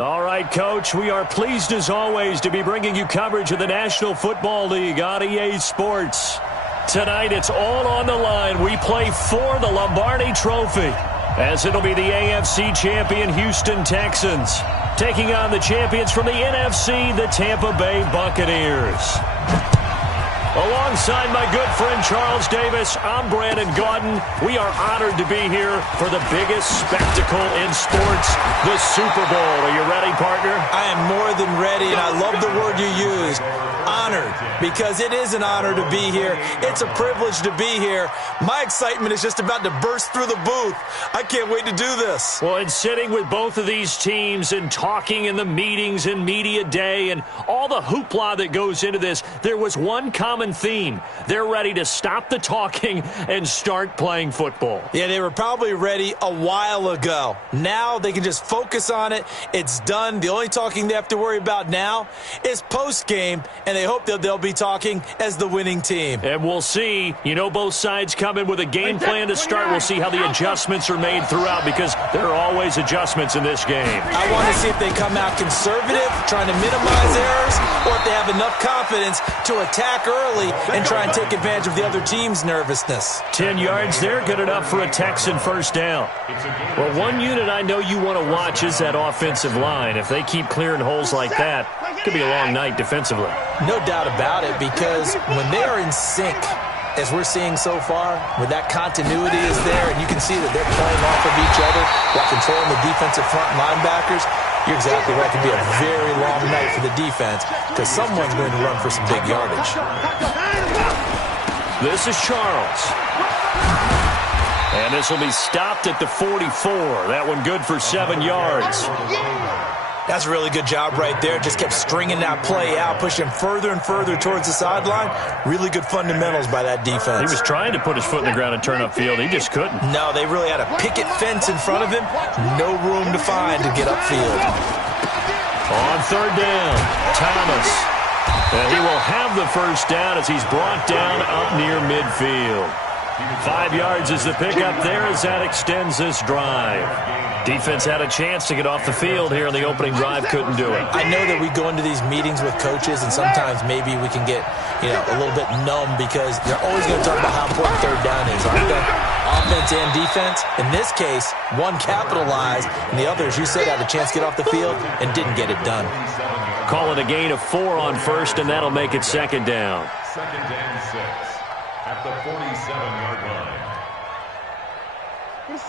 All right, Coach, we are pleased as always to be bringing you coverage of the National Football League on EA Sports. Tonight, it's all on the line. We play for the Lombardi Trophy, as it'll be the AFC champion Houston Texans taking on the champions from the NFC, the Tampa Bay Buccaneers. Alongside my good friend Charles Davis, I'm Brandon Gaudin. We are honored to be here for the biggest spectacle in sports, the Super Bowl. Are you ready, partner? I am more than ready, and I love the word you used, honored, because it is an honor to be here. It's a privilege to be here. My excitement is just about to burst through the booth. I can't wait to do this. Well, and sitting with both of these teams and talking in the meetings and media day and all the hoopla that goes into this, there was one common theme. They're ready to stop the talking and start playing football. Yeah, they were probably ready a while ago. Now they can just focus on it. It's done. The only talking they have to worry about now is post-game, and they hope that they'll be talking as the winning team. And we'll see. You know, both sides come in with a game plan to start. We'll see how the adjustments are made throughout, because there are always adjustments in this game. I want to see if they come out conservative, trying to minimize errors, or if they have enough confidence to attack early and try and take advantage of the other team's nervousness. 10 yards there, good enough for a Texan first down. Well, one unit I know you want to watch is that offensive line. If they keep clearing holes like that, it could be a long night defensively. No doubt about it, because when they are in sync, as we're seeing so far, where that continuity is there, and you can see that they're playing off of each other while controlling the defensive front linebackers, you're exactly right. It could be a very long night for the defense, because someone's going to run for some big yardage. This is Charles. And this will be stopped at the 44. That one good for 7 yards. That's a really good job right there. Just kept stringing that play out, pushing further and further towards the sideline. Really good fundamentals by that defense. He was trying to put his foot in the ground and turn upfield. He just couldn't. No, they really had a picket fence in front of him. No room to find to get upfield. On third down, Thomas. And he will have the first down as he's brought down up near midfield. 5 yards is the pickup there as that extends this drive. Defense had a chance to get off the field here in the opening drive, couldn't do it. I know that we go into these meetings with coaches, and sometimes maybe we can get, a little bit numb, because they're always going to talk about how important third down is, aren't they? Offense and defense. In this case, one capitalized, and the other, as you said, had a chance to get off the field and didn't get it done. Call it a gain of 4 on first, and that'll make it second down. Second down 6 at the 47-yard line.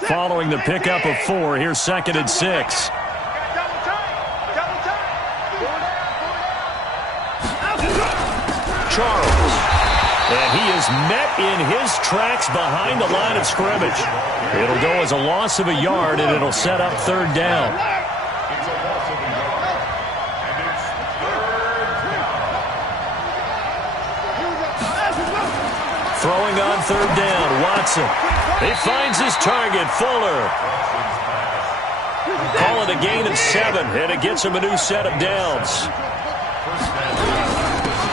Following the pickup of 4, here's second and 6. Charles. And he is met in his tracks behind the line of scrimmage. It'll go as a loss of a yard, and it'll set up third down. It's a loss of a yard, and it's third down. Throwing on third down, Watson. He finds his target, Fuller. Call it a gain of 7, and it gets him a new set of downs.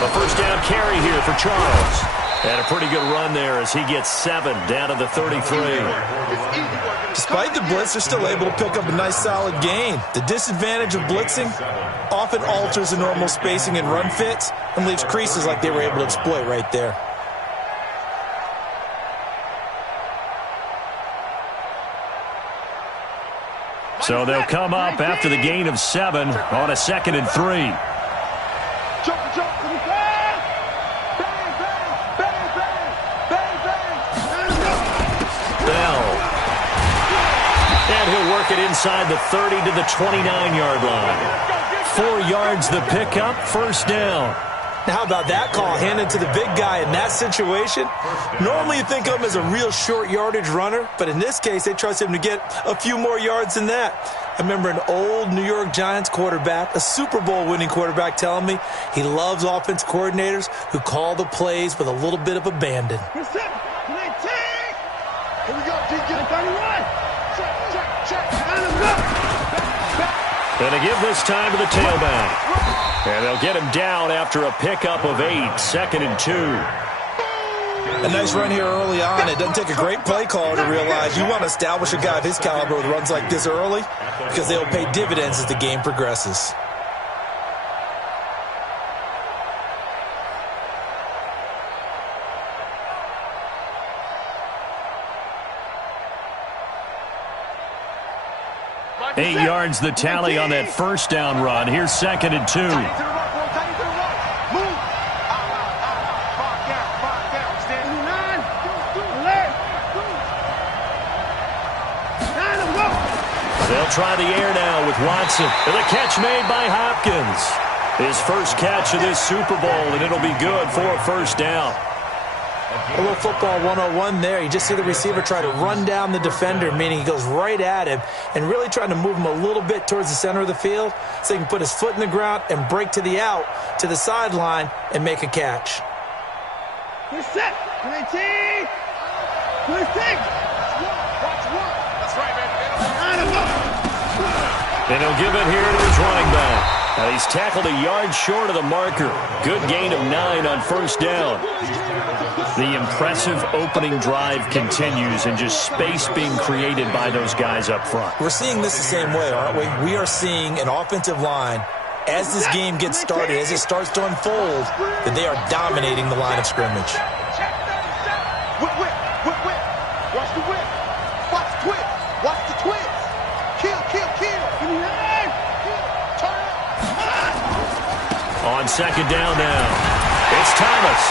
A first down carry here for Charles. And a pretty good run there as he gets 7 down to the 33. Despite the blitz, they're still able to pick up a nice solid gain. The disadvantage of blitzing often alters the normal spacing and run fits and leaves creases like they were able to exploit right there. So they'll come up after the gain of 7 on a 2nd and 3. And he'll work it inside the 30 to the 29-yard line. 4 yards the pickup, first down. Now, how about that call handed to the big guy in that situation? Normally you think of him as a real short yardage runner, but in this case they trust him to get a few more yards than that. I remember an old New York Giants quarterback, a Super Bowl winning quarterback, telling me he loves offense coordinators who call the plays with a little bit of abandon. Here we go, TJ 31. Check. And they give this time to the tailback. And they'll get him down after a pickup of 8, 2nd and 2. A nice run here early on. It doesn't take a great play caller to realize you want to establish a guy of his caliber with runs like this early because they will pay dividends as the game progresses. Eight yards the tally on that first down run. Here's 2nd and 2. They'll try the air now with Watson. And the catch made by Hopkins. His first catch of this Super Bowl, and it'll be good for a first down. A little football 101 there. You just see the receiver try to run down the defender, meaning he goes right at him and really trying to move him a little bit towards the center of the field so he can put his foot in the ground and break to the out, to the sideline, and make a catch. We're set. 19. 26. Watch one. That's right, man. And he'll give it here to his running back. Now he's tackled a yard short of the marker. Good gain of 9 on first down. The impressive opening drive continues and just space being created by those guys up front. We're seeing this the same way, aren't we? We are seeing an offensive line, as this game gets started, as it starts to unfold, that they are dominating the line of scrimmage. Whip. Watch the whip. Watch the twist. Watch the twist. Kill. On second down now, it's Thomas.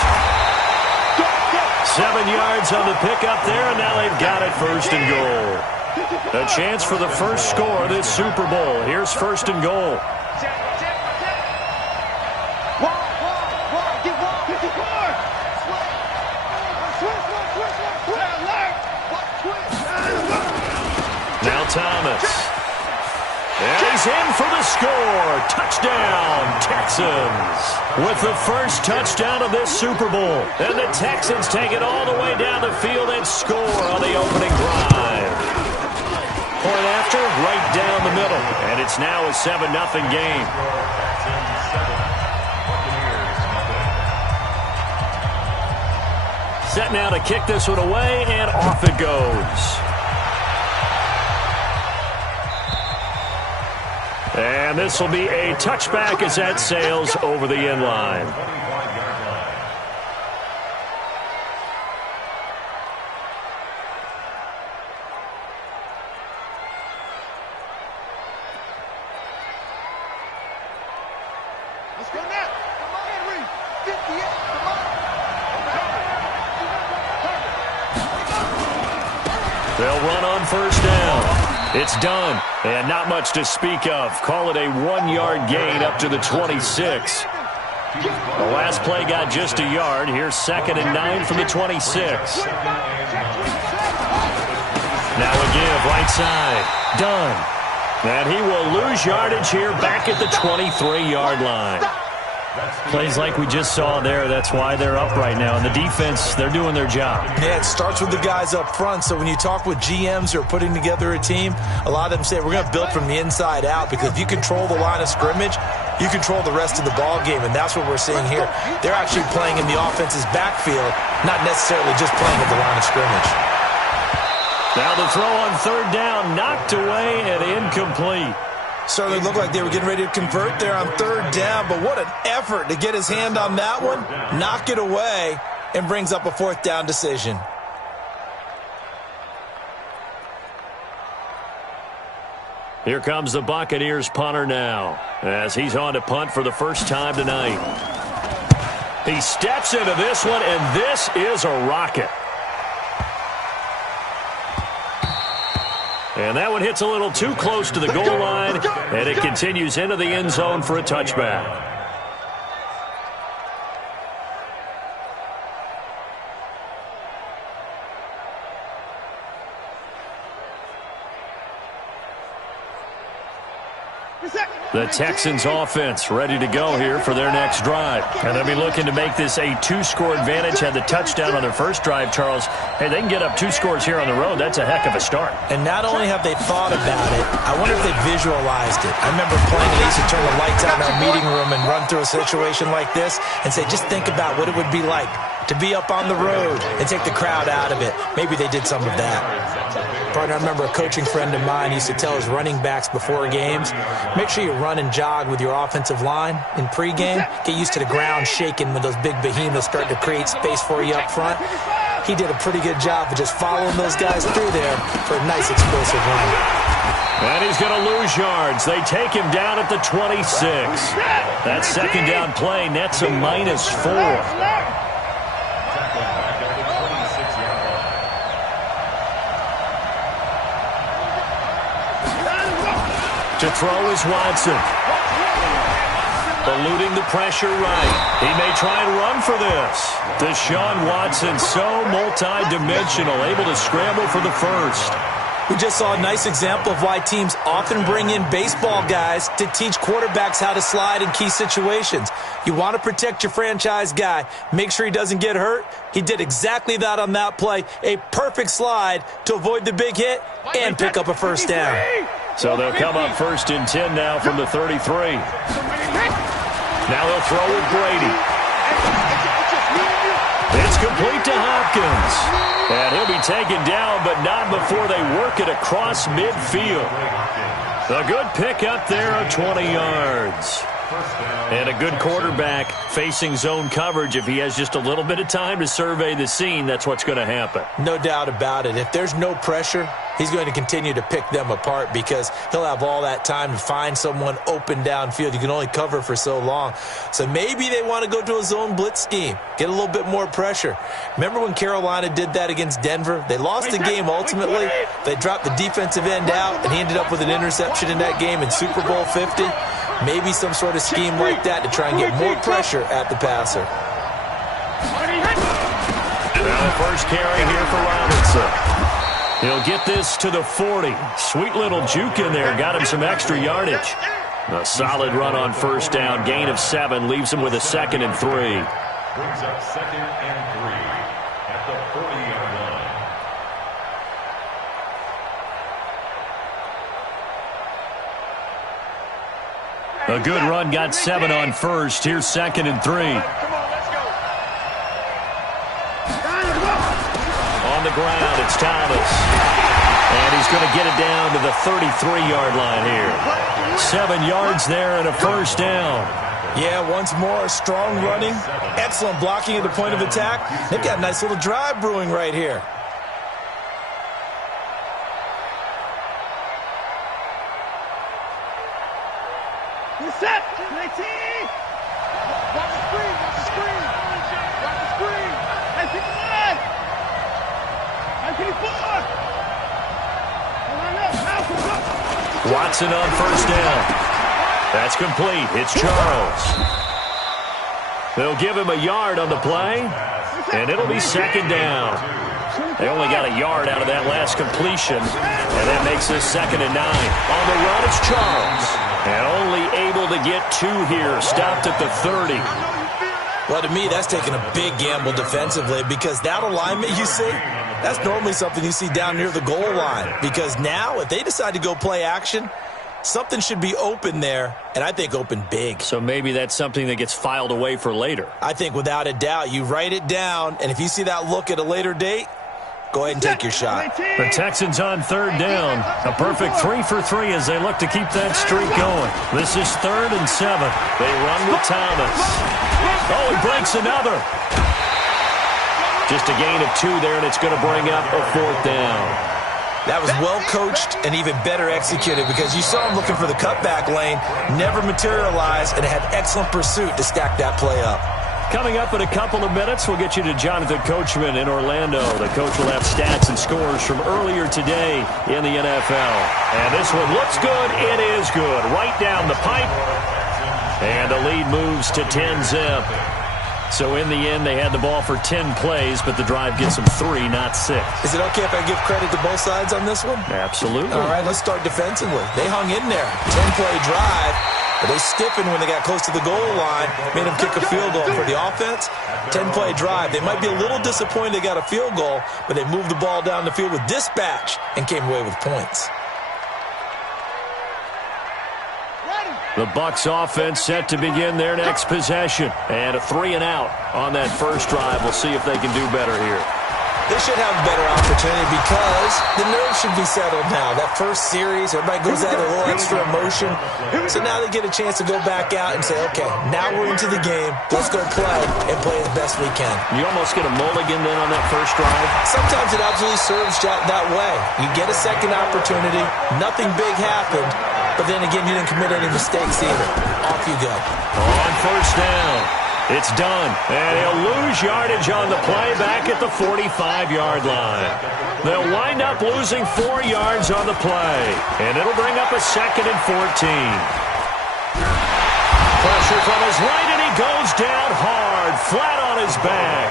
7 yards on the pickup there, and now they've got it 1st and goal. A chance for the first score of this Super Bowl. Here's 1st and goal. Now Thomas. And he's in for the score. Touchdown, Texans. With the first touchdown of this Super Bowl. And the Texans take it all the way down the field and score on the opening drive. Point after, right down the middle. And it's now a 7-0 game. Set now to kick this one away, and off it goes. And this will be a touchback as that sails over the end line. Let's go now. Come on, Henry. 58. Come on. They'll run on first down. It's done, and not much to speak of. Call it a 1-yard gain up to the 26. The last play got just a yard. Here's 2nd and 9 from the 26. Now a give, right side. Done. And he will lose yardage here back at the 23-yard line. Plays like we just saw there, that's why they're up right now. And the defense, they're doing their job. Yeah, it starts with the guys up front. So when you talk with GMs who are putting together a team, a lot of them say we're going to build from the inside out, because if you control the line of scrimmage, you control the rest of the ball game, and that's what we're seeing here. They're actually playing in the offense's backfield, not necessarily just playing at the line of scrimmage. Now the throw on 3rd down, knocked away and incomplete. Certainly looked like they were getting ready to convert there on 3rd down, but what an effort to get his hand on that one, knock it away, and brings up a 4th down decision. Here comes the Buccaneers punter now, as he's on to punt for the first time tonight. He steps into this one, and this is a rocket. And that one hits a little too close to the goal line, and it continues into the end zone for a touchback. The Texans offense ready to go here for their next drive. And they'll be looking to make this a 2-score advantage. Had the touchdown on their first drive, Charles. Hey, they can get up 2 scores here on the road. That's a heck of a start. And not only have they thought about it, I wonder if they visualized it. I remember playing it. I used to turn the lights out in our meeting room and run through a situation like this and say, just think about what it would be like to be up on the road and take the crowd out of it. Maybe they did some of that. Partner, I remember a coaching friend of mine used to tell his running backs before games, make sure you run and jog with your offensive line in pregame. Get used to the ground shaking when those big behemoths start to create space for you up front. He did a pretty good job of just following those guys through there for a nice explosive run. And he's going to lose yards. They take him down at the 26. That second down play nets a -4. To throw is Watson. Eluding the pressure right. He may try and run for this. Deshaun Watson, so multi-dimensional, able to scramble for the first. We just saw a nice example of why teams often bring in baseball guys to teach quarterbacks how to slide in key situations. You want to protect your franchise guy. Make sure he doesn't get hurt. He did exactly that on that play. A perfect slide to avoid the big hit and pick up a first down. So they'll come up 1st and 10 now from the 33. Now they'll throw with Brady. It's complete to Hopkins. And he'll be taken down, but not before they work it across midfield. A good pick up there of 20 yards. And a good quarterback facing zone coverage. If he has just a little bit of time to survey the scene, that's what's going to happen. No doubt about it. If there's no pressure, he's going to continue to pick them apart because he'll have all that time to find someone open downfield. You can only cover for so long. So maybe they want to go to a zone blitz scheme, get a little bit more pressure. Remember when Carolina did that against Denver? They lost the game ultimately. They dropped the defensive end out, and he ended up with an interception in that game in Super Bowl 50. Maybe some sort of scheme like that to try and get more pressure at the passer. Now the first carry here for Robinson. He'll get this to the 40. Sweet little juke in there. Got him some extra yardage. A solid run on first down. Gain of 7. Leaves him with a 2nd and 3. Brings up 2nd and 3 at the 40-yard line. A good run, got 7 on first. Here's 2nd and 3. Come on, let's go. On the ground, it's Thomas. And he's going to get it down to the 33-yard line here. 7 yards there and a first down. Yeah, once more, strong running, excellent blocking at the point of attack. They've got a nice little drive brewing right here. Set. 19. Watch the screen. Watch the screen. Watch the screen. 19. 19. Watson on first down. That's complete. It's Charles. They'll give him a yard on the play, and it'll be 2nd down. They only got a yard out of that last completion, and that makes this 2nd and 9. On the run, it's Charles. And only able to get 2 here. Stopped at the 30. Well, to me, that's taking a big gamble defensively because that alignment you see, that's normally something you see down near the goal line. Because now, if they decide to go play action, something should be open there, and I think open big. So maybe that's something that gets filed away for later. I think without a doubt, you write it down, and if you see that look at a later date, go ahead and take your shot. The Texans on 3rd down. A perfect 3 for 3 as they look to keep that streak going. This is 3rd and 7. They run with Thomas. Oh, he breaks another. Just a gain of 2 there, and it's going to bring up a 4th down. That was well coached and even better executed because you saw him looking for the cutback lane, never materialized, and had excellent pursuit to stack that play up. Coming up in a couple of minutes, we'll get you to Jonathan Coachman in Orlando. The coach will have stats and scores from earlier today in the NFL. And this one looks good. It is good. Right down the pipe. And the lead moves to 10-zip. So in the end, they had the ball for 10 plays, but the drive gets them 3, not 6. Is it okay if I give credit to both sides on this one? Absolutely. All right, let's start defensively. They hung in there. 10-play drive, but they stiffened when they got close to the goal line, made them kick a field goal. For the offense, 10-play drive. They might be a little disappointed they got a field goal, but they moved the ball down the field with dispatch and came away with points. The Bucs offense set to begin their next possession. And a 3-and-out on that first drive. We'll see if they can do better here. They should have a better opportunity because the nerves should be settled now. That first series, everybody goes out with a little extra emotion. So now they get a chance to go back out and say, okay, now we're into the game. Let's go play and play as best we can. You almost get a mulligan then on that first drive? Sometimes it absolutely serves that way. You get a second opportunity. Nothing big happened. But then again, you didn't commit any mistakes either. Off you go. On first down, it's done. And he'll lose yardage on the play back at the 45-yard line. They'll wind up losing 4 yards on the play. And it'll bring up a 2nd and 14. Pressure from his right, and he goes down hard, flat on his back.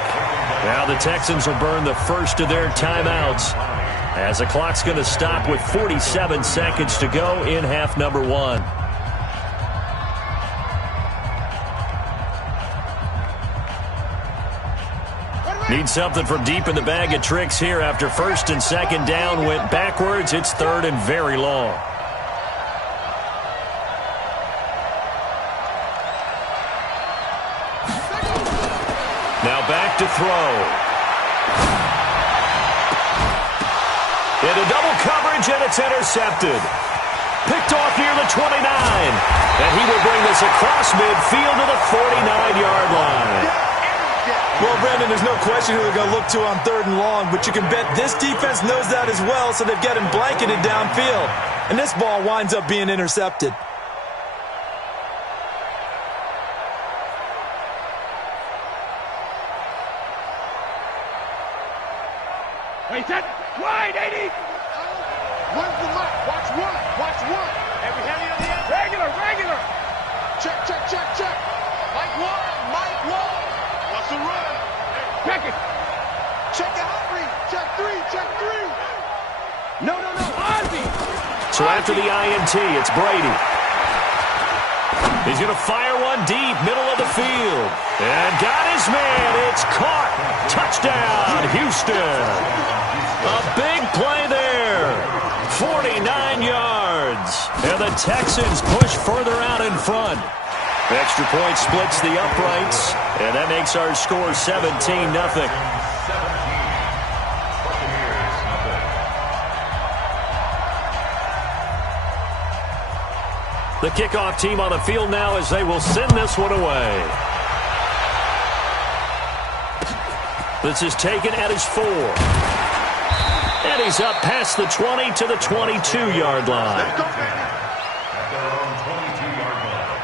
Now the Texans will burn the first of their timeouts, as the clock's going to stop with 47 seconds to go in half number 1. Need something from deep in the bag of tricks here after first and second down went backwards. It's 3rd and very long. Now back to throw. Into double coverage, and it's intercepted. Picked off near the 29. And he will bring this across midfield to the 49-yard line. Well, Brandon, there's no question who they're going to look to on 3rd and long, but you can bet this defense knows that as well, so they've got him blanketed downfield. And this ball winds up being intercepted. Wait, that wide, 80. Where's the mic? Watch one. Watch one. Every heavy on the end. Regular. Check. Mike one. What's the run? Check it. Check the hot read. Check three. No. Ozzy. So after the INT, it's Brady. He's going to fire one deep, middle of the field. And got his man. It's caught. Touchdown, Houston. A big play there. 49 yards. And the Texans push further out in front. Extra point splits the uprights. And that makes our score 17-0. The kickoff team on the field now as they will send this one away. This is taken at his 4. And he's up past the 20 to the 22-yard line. At their own 22-yard line.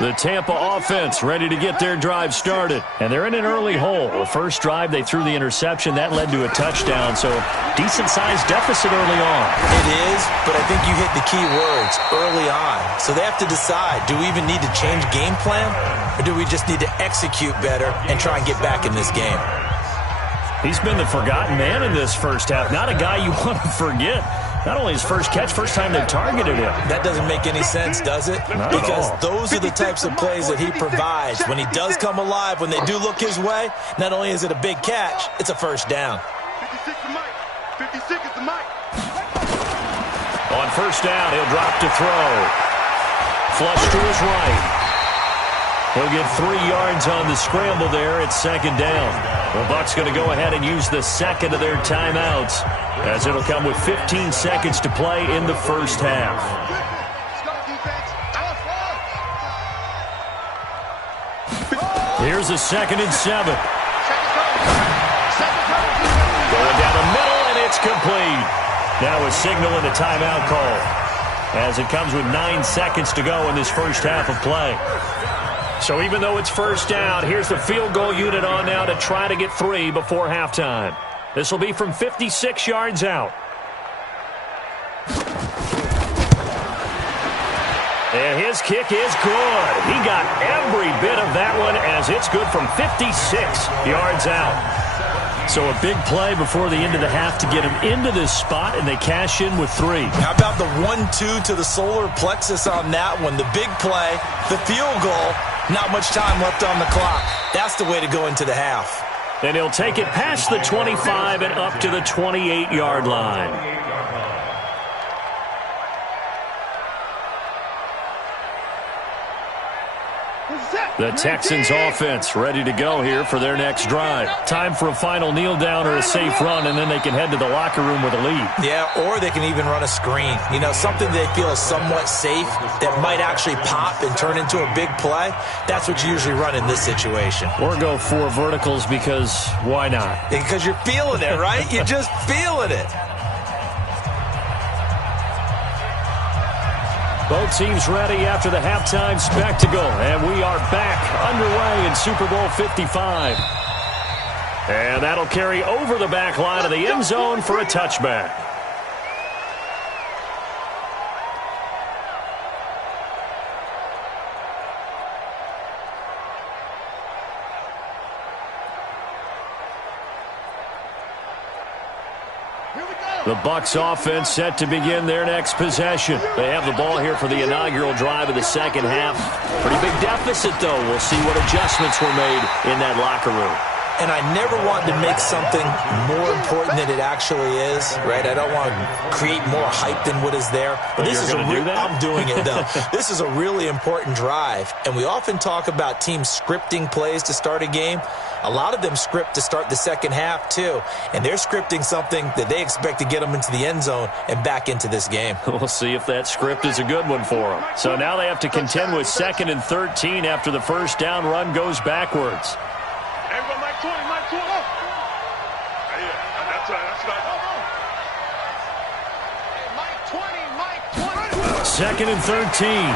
The Tampa offense ready to get their drive started. And they're in an early hole. The first drive, they threw the interception. That led to a touchdown, so decent-sized deficit early on. It is, but I think you hit the key words, early on. So they have to decide, do we even need to change game plan? Or do we just need to execute better and try and get back in this game? He's been the forgotten man in this first half. Not a guy you want to forget. Not only his first catch, first time they've targeted him. That doesn't make any sense, does it? Not because at all. those are the types of plays that he provides. When he does come alive, when they do look his way, not only is it a big catch, it's a first down. 56 is Mike. 56 is the Mike. On first down, he'll drop to throw. Flush to his right. He'll get 3 yards on the scramble there. It's second down. The Bucs going to go ahead and use the second of their timeouts, as it'll come with 15 seconds to play in the first half. Here's a 2nd and 7. Going down the middle, and it's complete. Now a signal and a timeout call, as it comes with 9 seconds to go in this first half of play. So even though it's first down, here's the field goal unit on now to try to get 3 before halftime. This will be from 56 yards out. And his kick is good. He got every bit of that one as it's good from 56 yards out. So a big play before the end of the half to get him into this spot, and they cash in with 3. How about the 1-2 to the solar plexus on that one? The big play, the field goal, not much time left on the clock. That's the way to go into the half. And he'll take it past the 25 and up to the 28-yard line. The Texans offense ready to go here for their next drive. Time for a final kneel down or a safe run, and then they can head to the locker room with a lead. Yeah, or they can even run a screen. You know, something they feel is somewhat safe that might actually pop and turn into a big play. That's what you usually run in this situation. Or go 4 verticals because why not? Because you're feeling it, right? You're just feeling it. Both teams ready after the halftime spectacle, and we are back underway in Super Bowl 55. And that'll carry over the back line of the end zone for a touchback. The Bucs offense set to begin their next possession. They have the ball here for the inaugural drive of the second half. Pretty big deficit, though. We'll see what adjustments were made in that locker room. And I never want to make something more important than it actually is, right? I don't want to create more hype than what is there. But this is I'm doing it, though. This is a really important drive. And we often talk about teams scripting plays to start a game. A lot of them script to start the second half, too. And they're scripting something that they expect to get them into the end zone and back into this game. We'll see if that script is a good one for them. So now they have to contend with 2nd and 13 after the first down run goes backwards. Everyone, Mike 20, Mike 20. That's right. Mike 20, Mike 20. 2nd and 13.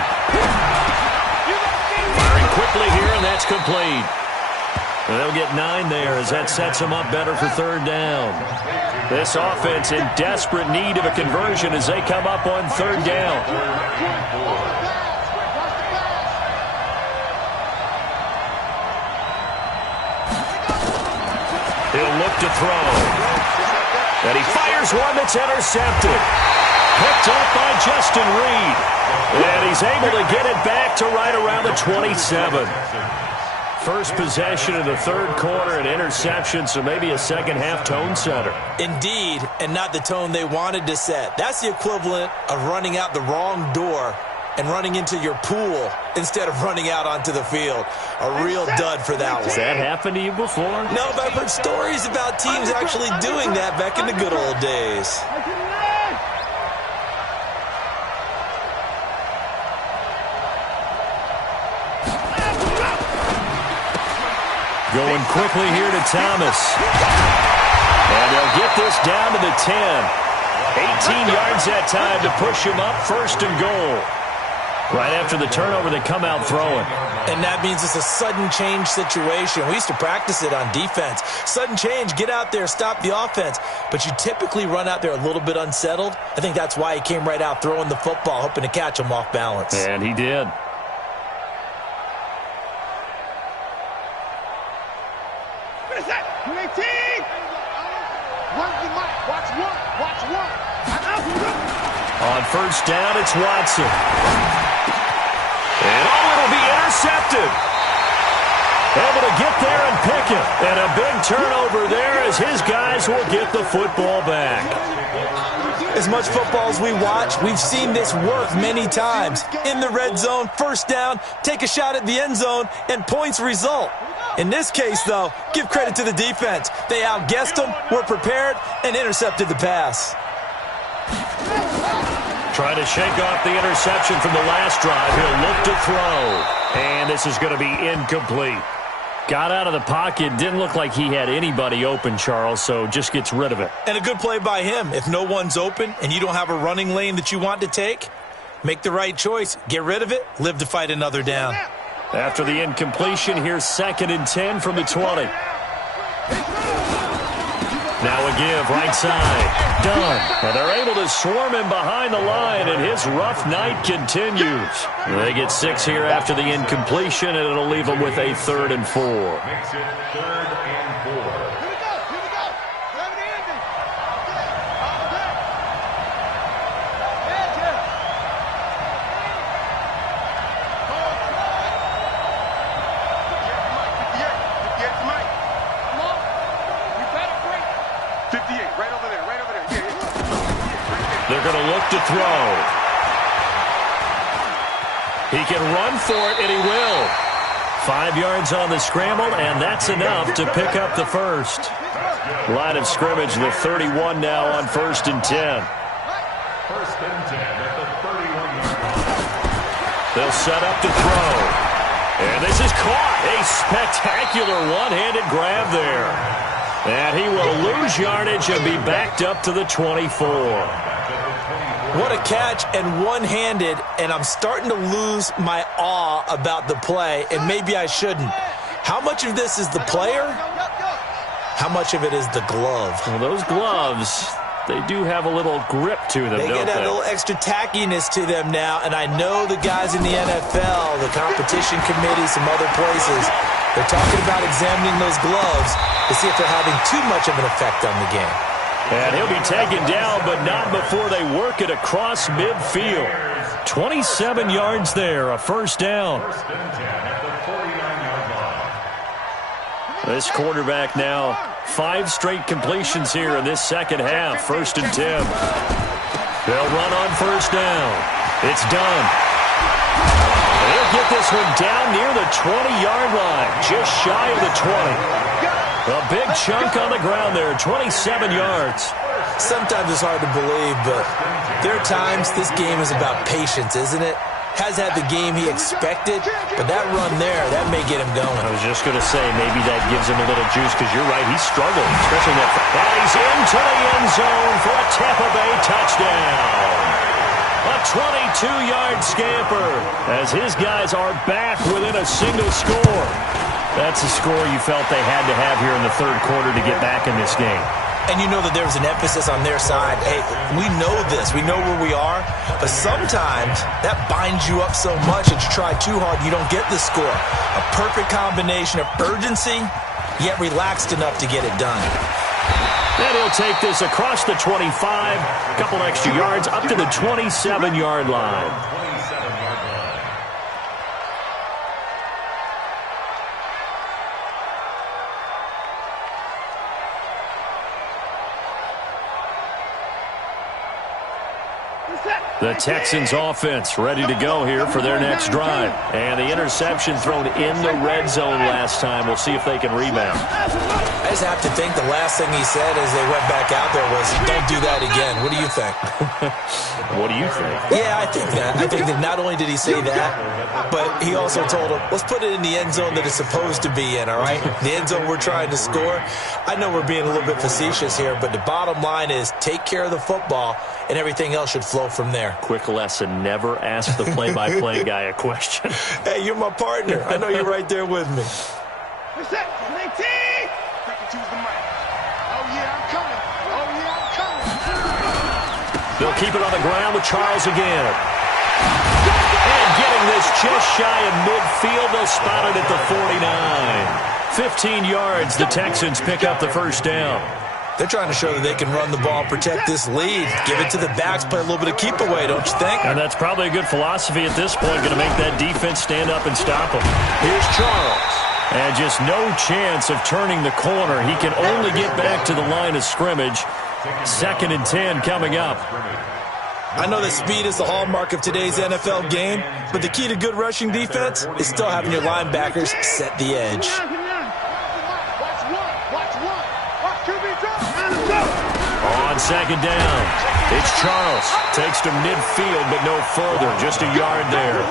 Firing quickly here, and that's complete. And they'll get 9 there as that sets them up better for 3rd down. This offense in desperate need of a conversion as they come up on 3rd down. He'll look to throw. And he fires one that's intercepted. Picked up by Justin Reed. And he's able to get it back to right around the 27. First possession of the 3rd quarter, an interception, so maybe a second-half tone setter. Indeed, and not the tone they wanted to set. That's the equivalent of running out the wrong door and running into your pool instead of running out onto the field. A real dud for that one. Has that happened to you before? No, but I've heard stories about teams actually doing that back in the good old days. Going quickly here to Thomas. And they'll get this down to the 10. 18 yards that time to push him up, 1st and goal. Right after the turnover, they come out throwing. And that means it's a sudden change situation. We used to practice it on defense. Sudden change, get out there, stop the offense. But you typically run out there a little bit unsettled. I think that's why he came right out throwing the football, hoping to catch him off balance. And he did. On 1st down, it's Watson. And it'll be intercepted. Able to get there and pick it. And a big turnover there as his guys will get the football back. As much football as we watch, we've seen this work many times. In the red zone, 1st down, take a shot at the end zone, and points result. In this case, though, give credit to the defense. They outguessed them, were prepared, and intercepted the pass. Trying to shake off the interception from the last drive. He'll look to throw. And this is going to be incomplete. Got out of the pocket. Didn't look like he had anybody open, Charles, so just gets rid of it. And a good play by him. If no one's open and you don't have a running lane that you want to take, make the right choice. Get rid of it. Live to fight another down. After the incompletion, here's 2nd and 10 from the 20. Now a give, right side. Done. And they're able to swarm him behind the line, and his rough night continues. They get 6 here after the incompletion, and it'll leave them with a 3rd and 4. Makes it 3rd and 4. Here we go. Grab the ending. All day. They're going to look to throw. He can run for it, and he will. 5 yards on the scramble, and that's enough to pick up the first. Line of scrimmage, the 31 now on 1st and 10. 1st and 10 at the 31-yard line. They'll set up to throw. And this is caught. A spectacular one-handed grab there. And he will lose yardage and be backed up to the 24. What a catch, and one-handed, and I'm starting to lose my awe about the play, and maybe I shouldn't. How much of this is the player? How much of it is the glove? Well, those gloves, they do have a little grip to them, They don't get a they? little extra tackiness to them now, and I know the guys in the NFL, the competition committee, some other places, they're talking about examining those gloves to see if they're having too much of an effect on the game. And he'll be taken down, but not before they work it across midfield. 27 yards there, a 1st down. 1st and 10 at the 49-yard line. This quarterback now, 5 straight completions here in this second half. 1st and 10. They'll run on 1st down. It's done. They'll get this one down near the 20-yard line, just shy of the 20. A big chunk on the ground there, 27 yards. Sometimes it's hard to believe, but there are times this game is about patience, isn't it? Has had the game he expected, but that run there, that may get him going. I was just going to say, maybe that gives him a little juice, because you're right, he struggled, especially that. And he's into the end zone for a Tampa Bay touchdown. A 22-yard scamper as his guys are back within a single score. That's a score you felt they had to have here in the 3rd quarter to get back in this game. And you know that there was an emphasis on their side. Hey, we know this. We know where we are. But sometimes that binds you up so much that you try too hard, you don't get the score. A perfect combination of urgency, yet relaxed enough to get it done. And he'll take this across the 25, a couple extra yards, up to the 27-yard line. 27-yard line. The Texans offense ready to go here for their next drive. And the interception thrown in the red zone last time. We'll see if they can rebound. I just have to think the last thing he said as they went back out there was, don't do that again. What do you think? What do you think? Yeah, I think that. I think that not only did he say that, but he also told him, let's put it in the end zone that it's supposed to be in, all right? The end zone we're trying to score. I know we're being a little bit facetious here, but the bottom line is take care of the football, and everything else should flow from there. Quick lesson, never ask the play-by-play guy a question. Hey, you're my partner. I know you're right there with me. What's that? 19! Quick to choose the mic. Oh, yeah, I'm coming. Oh, yeah, I'm coming. They'll keep it on the ground with Charles again. And getting this just shy of midfield, they'll spot it at the 49. 15 yards, the Texans pick up the 1st down. They're trying to show that they can run the ball and protect this lead. Give it to the backs, play a little bit of keep away, don't you think? And that's probably a good philosophy at this point, going to make that defense stand up and stop them. Here's Charles. And just no chance of turning the corner. He can only get back to the line of scrimmage. 2nd and 10 coming up. I know that speed is the hallmark of today's NFL game, but the key to good rushing defense is still having your linebackers set the edge. On 2nd down, it's Charles. Takes to midfield, but no further. Just a yard there.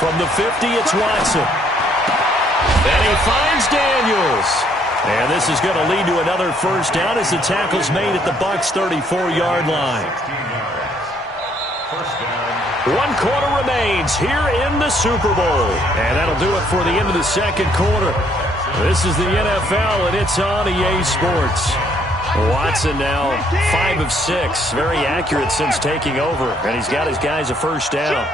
From the 50, it's Watson. And he finds Daniels. And this is going to lead to another 1st down as the tackle's made at the Bucs' 34-yard line. 16 yards. 1st down. 1 quarter remains here in the Super Bowl. And that'll do it for the end of the second quarter. This is the NFL, and it's on EA Sports. Watson now 5 of 6. Very accurate since taking over. And he's got his guys a first down.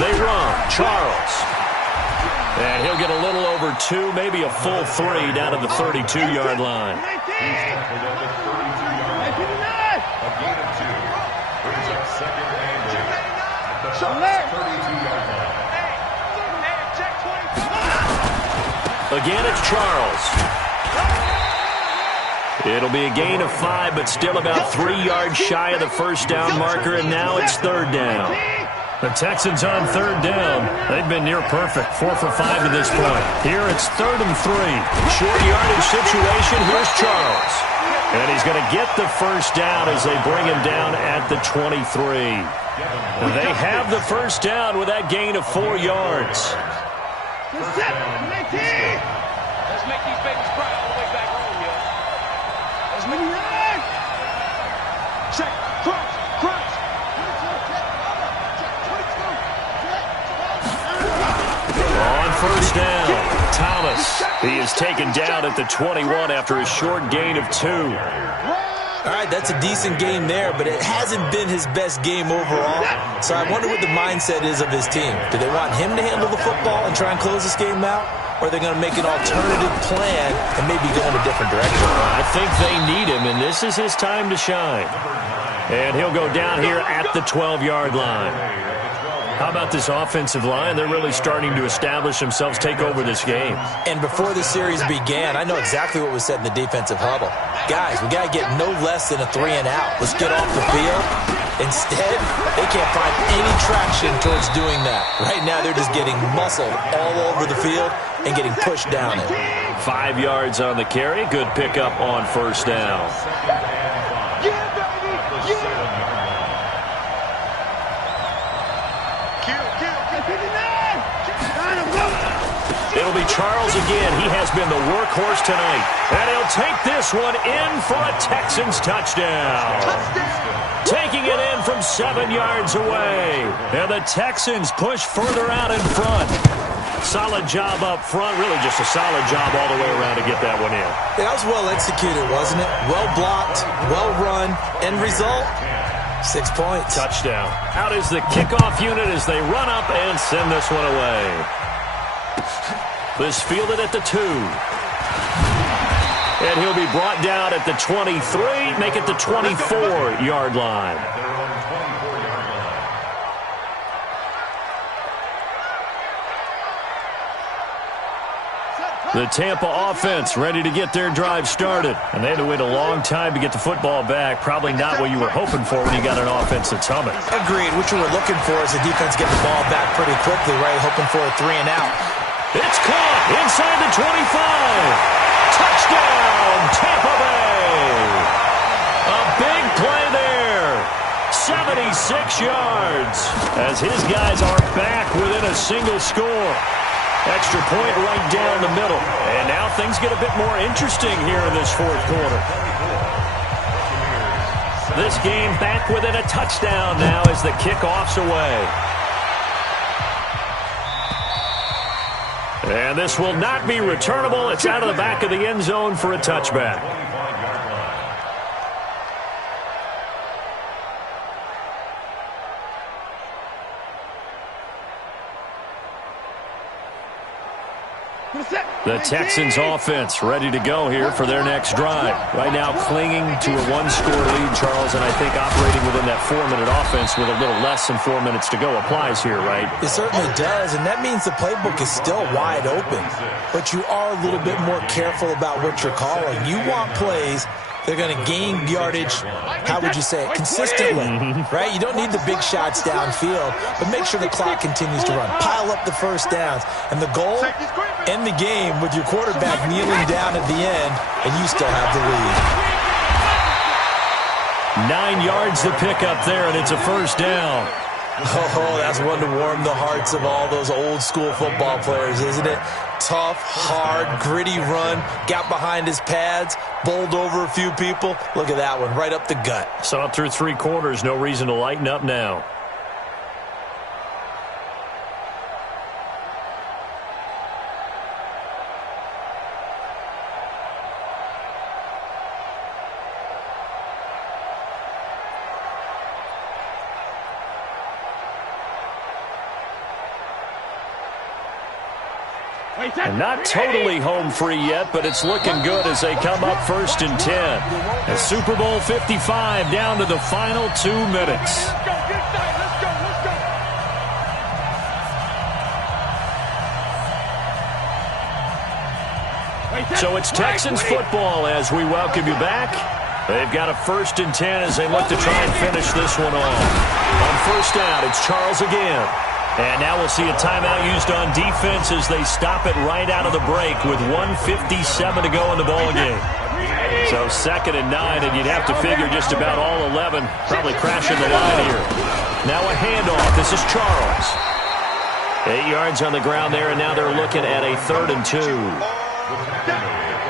They run. Charles. And he'll get a little over 2, maybe a full 3 down to the 32-yard line. A gain of 2. Brings up second and 8 at the 32-yard line. Again, it's Charles. It'll be a gain of 5, but still about 3 yards shy of the first down marker, and now it's third down. The Texans on third down. They've been near perfect, 4 for 5 to this point. Here it's 3rd and 3. Short yardage situation. Here's Charles. And he's going to get the first down as they bring him down at the 23. They have the first down with that gain of 4 yards. Let's make these babies cry all the way back home, yo. Let's make it right. Check. Crunch. On first down, Thomas. He is taken down at the 21 after a short gain of 2. All right, that's a decent game there, but it hasn't been his best game overall. So I wonder what the mindset is of his team. Do they want him to handle the football and try and close this game out? Or are they going to make an alternative plan and maybe go in a different direction? I think they need him, and this is his time to shine. And he'll go down here at the 12-yard line. How about this offensive line? They're really starting to establish themselves, take over this game. And before the series began, I know exactly what was said in the defensive huddle. Guys, we got to get no less than a 3-and-out. Let's get off the field. Instead, they can't find any traction towards doing that. Right now, they're just getting muscled all over the field and getting pushed down it. 5 yards on the carry. Good pickup on first down. It'll be Charles again. He has been the workhorse tonight. And he'll take this one in for a Texans touchdown. Taking it in from 7 yards away. And the Texans push further out in front. Solid job up front. Really just a solid job all the way around to get that one in. Yeah, that was well executed, wasn't it? Well blocked, well run. End result, 6 points. Touchdown. Out is the kickoff unit as they run up and send this one away. This fielded at the 2. And he'll be brought down at the 23, make it the 24-yard line. The Tampa offense ready to get their drive started. And they had to wait a long time to get the football back. Probably not what you were hoping for when you got an offense that's humming. Agreed. What you were looking for is the defense get the ball back pretty quickly, right? Hoping for a 3-and-out. It's caught inside the 25. Touchdown, Tampa Bay. A big play there. 76 yards as his guys are back within a single score. Extra point right down the middle. And now things get a bit more interesting here in this fourth quarter. This game back within a touchdown now as the kickoff's away. And this will not be returnable. It's out of the back of the end zone for a touchback. The Texans offense ready to go here for their next drive. Right now clinging to a 1-score lead, Charles, and I think operating within that 4-minute offense with a little less than 4 minutes to go applies here, right? It certainly does, and that means the playbook is still wide open. But you are a little bit more careful about what you're calling. You want plays they're going to gain yardage, how would you say it, consistently, right? You don't need the big shots downfield, but make sure the clock continues to run. Pile up the first downs. And the goal, end the game with your quarterback kneeling down at the end, and you still have the lead. 9 yards to pick up there, and it's a first down. Oh, that's one to warm the hearts of all those old-school football players, isn't it? tough, hard, gritty run. Got behind his pads, bowled over a few people. Look at that one, right up the gut. Saw it through 3 quarters. No reason to lighten up now. And not totally home free yet, but it's looking good as they come up 1st and 10. And Super Bowl 55 down to the final 2 minutes. So it's Texans football as we welcome you back. They've got a 1st and 10 as they look to try and finish this one off. On 1st down, it's Charles again. And now we'll see a timeout used on defense as they stop it right out of the break with 1:57 to go in the ball game. So 2nd and 9, and you'd have to figure just about all 11 probably crashing the line here. Now a handoff. This is Charles. 8 yards on the ground there, and now they're looking at a 3rd and 2.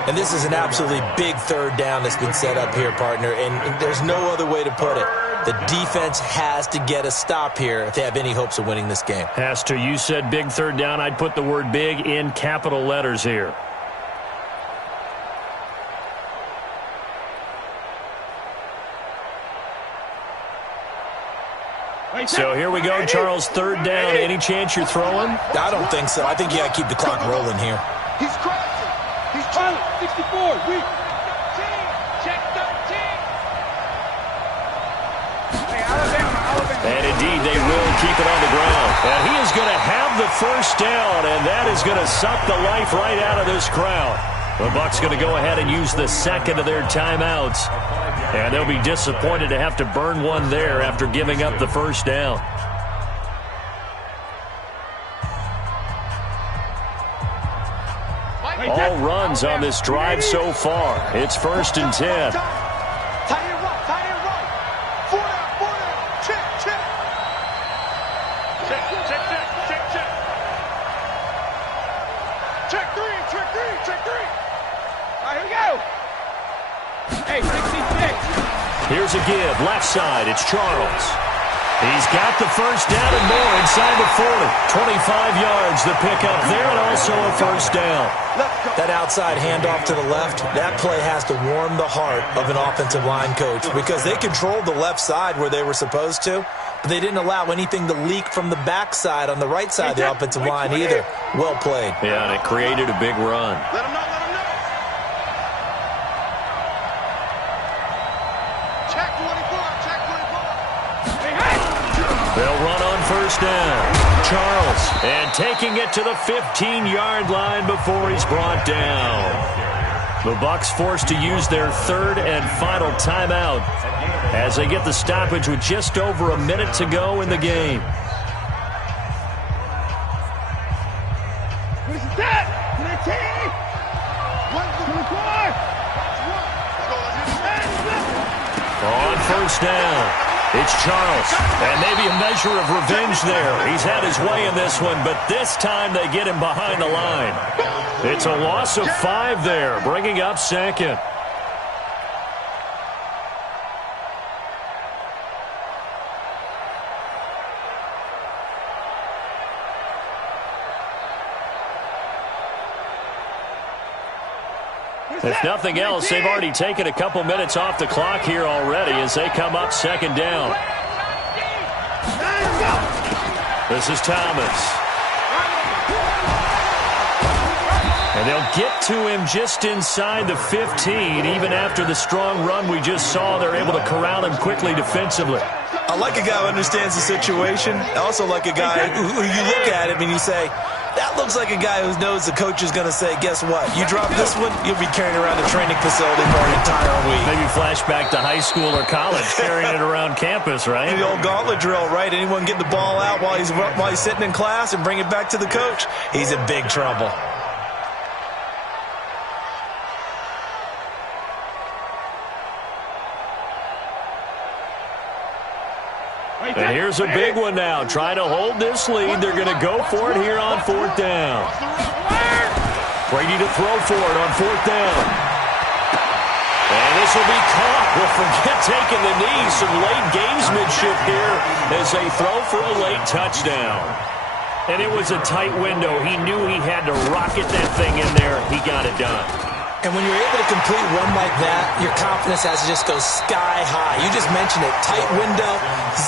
And this is an absolutely big 3rd down that's been set up here, partner, and there's no other way to put it. The defense has to get a stop here if they have any hopes of winning this game. Has to. You said big 3rd down. I'd put the word big in capital letters here. So here we go, Charles, 3rd down. Any chance you're throwing? I don't think so. I think you got to keep the clock rolling here. He's crossing. He's trying. 64. Weak. Check 13. And indeed, they will keep it on the ground. And he is going to have the 1st down, and that is going to suck the life right out of this crowd. The Bucs going to go ahead and use the 2nd of their timeouts. And they'll be disappointed to have to burn one there after giving up the 1st down. All runs on this drive so far. It's 1st and 10. Here's a give, left side, it's Charles. He's got the 1st down and more inside the 40. 25 yards, the pickup there, and also a 1st down. That outside handoff to the left, that play has to warm the heart of an offensive line coach because they controlled the left side where they were supposed to, but they didn't allow anything to leak from the backside on the right side of the offensive line either. Well played. Yeah, and it created a big run. Let him know. Check 24. They'll run on 1st down. Charles, and taking it to the 15-yard line before he's brought down. The Bucs forced to use their 3rd and final timeout as they get the stoppage with just over a minute to go in the game. Where's that? 19. On 1st down. It's Charles, and maybe a measure of revenge there. He's had his way in this one, but this time they get him behind the line. It's a loss of 5 there, bringing up 2nd. If nothing else, they've already taken a couple minutes off the clock here already as they come up 2nd down. This is Thomas. And they'll get to him just inside the 15. Even after the strong run we just saw, they're able to corral him quickly defensively. I like a guy who understands the situation. I also like a guy who you look at him and you say, that looks like a guy who knows the coach is going to say, guess what? You drop this one, you'll be carrying around the training facility for an entire week. Maybe flashback to high school or college, carrying it around campus, right? The old gauntlet drill, right? Anyone get the ball out while he's sitting in class and bring it back to the coach? He's in big trouble. And here's a big one now. Trying to hold this lead. They're going to go for it here on 4th down. Brady to throw for it on 4th down. And this will be caught. Well, forget taking the knee. Some late gamesmanship here as they throw for a late touchdown. And it was a tight window. He knew he had to rocket that thing in there. He got it done. And when you're able to complete one like that, your confidence has to just go sky high. You just mentioned it. Tight window,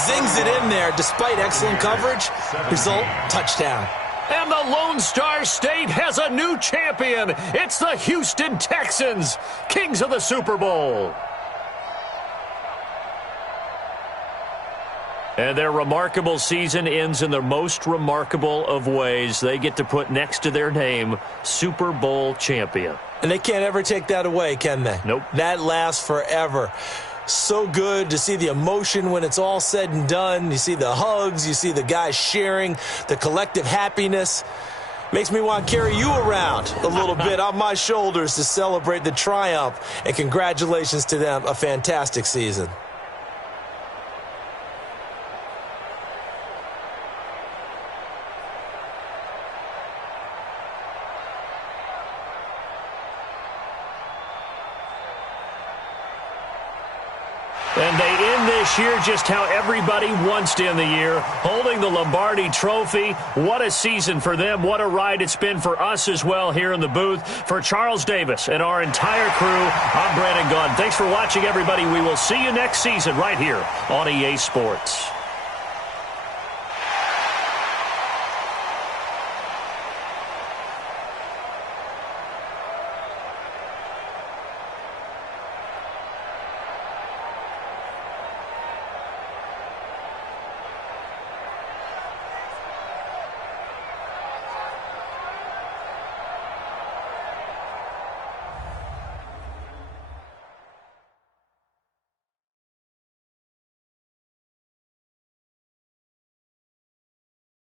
zings it in there despite excellent coverage. Result, touchdown. And the Lone Star State has a new champion. It's the Houston Texans, kings of the Super Bowl. And their remarkable season ends in the most remarkable of ways. They get to put next to their name, Super Bowl champion. And they can't ever take that away, can they? Nope. That lasts forever. So good to see the emotion when it's all said and done. You see the hugs. You see the guys sharing, the collective happiness. Makes me want to carry you around a little bit on my shoulders to celebrate the triumph. And congratulations to them. A fantastic season. And they end this year just how everybody wants to end the year, holding the Lombardi Trophy. What a season for them. What a ride it's been for us as well here in the booth. For Charles Davis and our entire crew, I'm Brandon Gaudin. Thanks for watching, everybody. We will see you next season right here on EA Sports.